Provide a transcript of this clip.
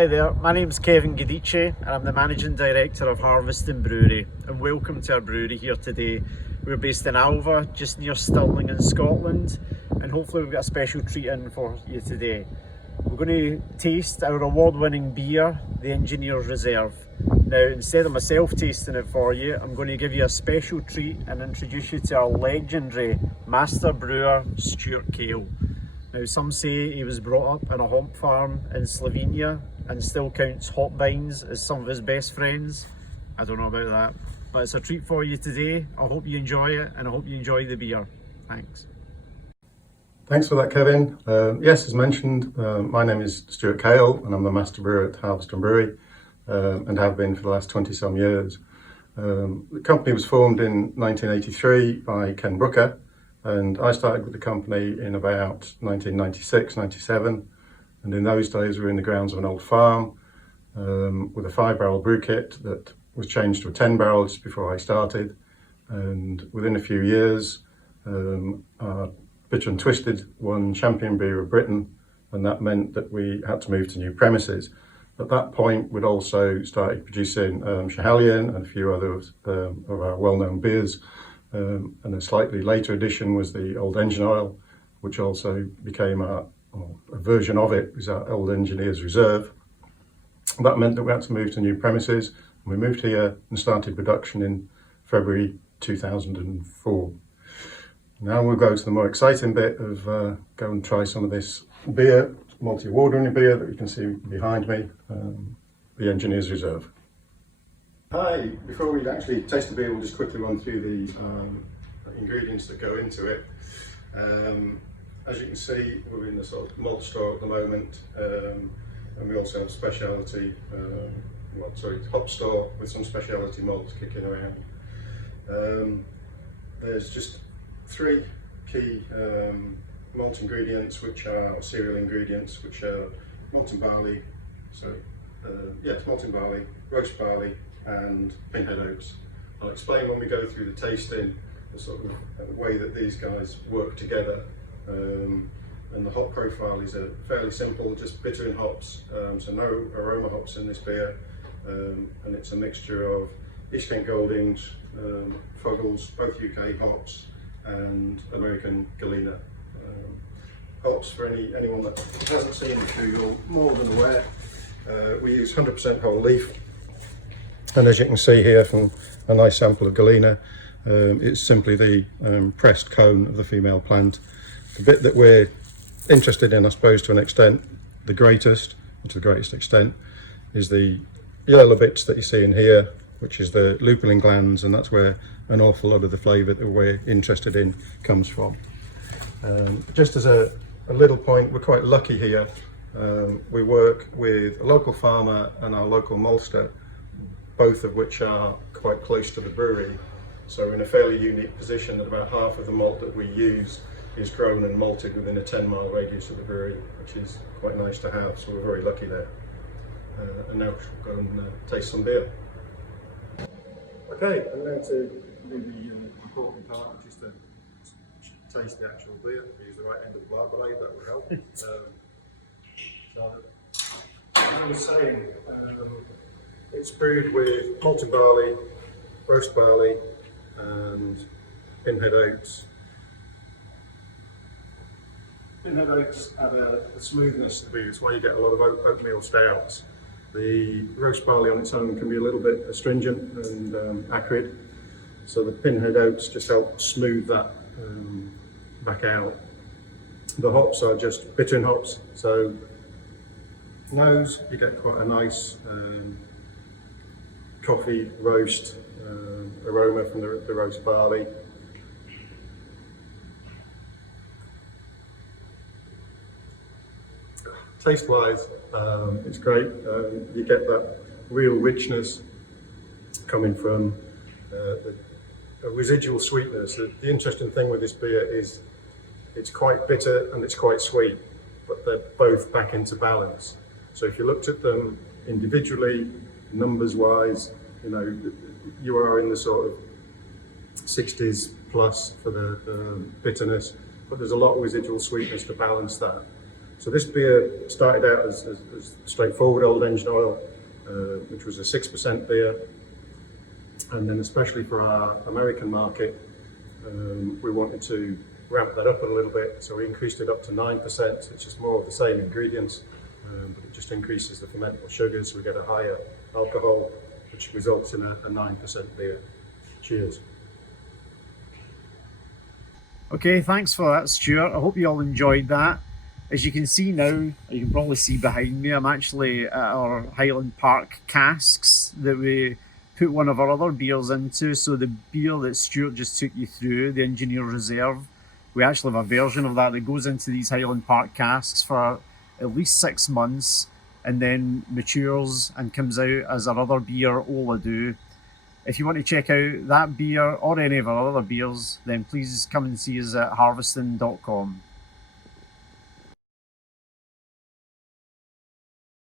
Hi there, my name's Kevin Gidice and I'm the Managing Director of Harviestoun Brewery, and welcome to our brewery here today. We're based in Alva, just near Stirling in Scotland, and hopefully we've got a special treat in for you today. We're going to taste our award-winning beer, the Engineer's Reserve. Now, instead of myself tasting it for you, I'm going to give you a special treat and introduce you to our legendary master brewer, Stuart Kale. Now, some say he was brought up in a hop farm in Slovenia and still counts hop vines as some of his best friends. I don't know about that, but it's a treat for you today. I hope you enjoy it, and I hope you enjoy the beer. Thanks. Thanks for that, Kevin. Yes, as mentioned, my name is Stuart Kale and I'm the master brewer at Harviestoun Brewery and have been for the last 20 some years. The company was formed in 1983 by Ken Brooker, and I started with the company in about 1996, 97, and in those days we were in the grounds of an old farm with a 5-barrel brew kit that was changed to a 10-barrel just before I started, and within a few years our Bitter and Twisted won Champion Beer of Britain, and that meant that we had to move to new premises. At that point we'd also started producing Schiehallion and a few others of our well-known beers. And a slightly later addition was the Old Engine Oil, which also became a version of it, was our Old Engineer's Reserve. That meant that we had to move to new premises, and we moved here and started production in February 2004. Now we'll go to the more exciting bit of go and try some of this beer, multi-award-winning beer that you can see behind me, the Engineer's Reserve. Hi, before we actually taste the beer, we'll just quickly run through the ingredients that go into it. As you can see, we're in the sort of malt store at the moment, and we also have a specialty, hop store with some specialty malts kicking around. There's just 3 key malt ingredients, which are cereal ingredients, which are malt and barley, it's malt and barley, roast barley, and pinhead oats. I'll explain when we go through the tasting the sort of way that these guys work together. And the hop profile is fairly simple, just bitter and hops, so no aroma hops in this beer, and it's a mixture of East Kent Goldings, Fuggles, both UK hops, and American Galena. Hops, for anyone that hasn't seen the two, you're more than aware. We use 100% whole leaf. And as you can see here from a nice sample of Galena, it's simply the pressed cone of the female plant. The bit that we're interested in, I suppose, to an extent, the greatest, to the greatest extent, is the yellow bits that you see in here, which is the lupulin glands, and that's where an awful lot of the flavour that we're interested in comes from. Just as a little point, we're quite lucky here. We work with a local farmer and our local maltster, both of which are quite close to the brewery. So we're in a fairly unique position that about half of the malt that we use is grown and malted within a 10-mile radius of the brewery, which is quite nice to have, so we're very lucky there. And now we'll go and taste some beer. Okay, I'm going to do the important part, which is to taste the actual beer. We use the right end of the marmalade, that will help. So, as I was saying, it's brewed with malted barley, roast barley, and pinhead oats. Pinhead oats have a smoothness to beer, it's why you get a lot of oatmeal stouts. The roast barley on its own can be a little bit astringent and acrid, so the pinhead oats just help smooth that back out. The hops are just bittering hops, so nose you get quite a nice coffee roast aroma from the roast barley. Taste wise, it's great. You get that real richness coming from a residual sweetness. The interesting thing with this beer is it's quite bitter and it's quite sweet, but they're both back into balance. So if you looked at them individually, numbers wise, you are in the sort of 60s plus for the bitterness, but there's a lot of residual sweetness to balance that. So this beer started out as straightforward old engine oil, which was a 6% beer. And then especially for our American market, we wanted to ramp that up a little bit. So we increased it up to 9%. It's just more of the same ingredients, but it just increases the fermentable sugars. So we get a higher alcohol, which results in a 9% beer. Cheers. Okay, thanks for that, Stuart. I hope you all enjoyed that. As you can see now, you can probably see behind me, I'm actually at our Highland Park casks that we put one of our other beers into. So the beer that Stuart just took you through, the Engineer Reserve, we actually have a version of that that goes into these Highland Park casks for at least 6 months and then matures and comes out as our other beer, Ola Do. If you want to check out that beer or any of our other beers, then please come and see us at harviestoun.com.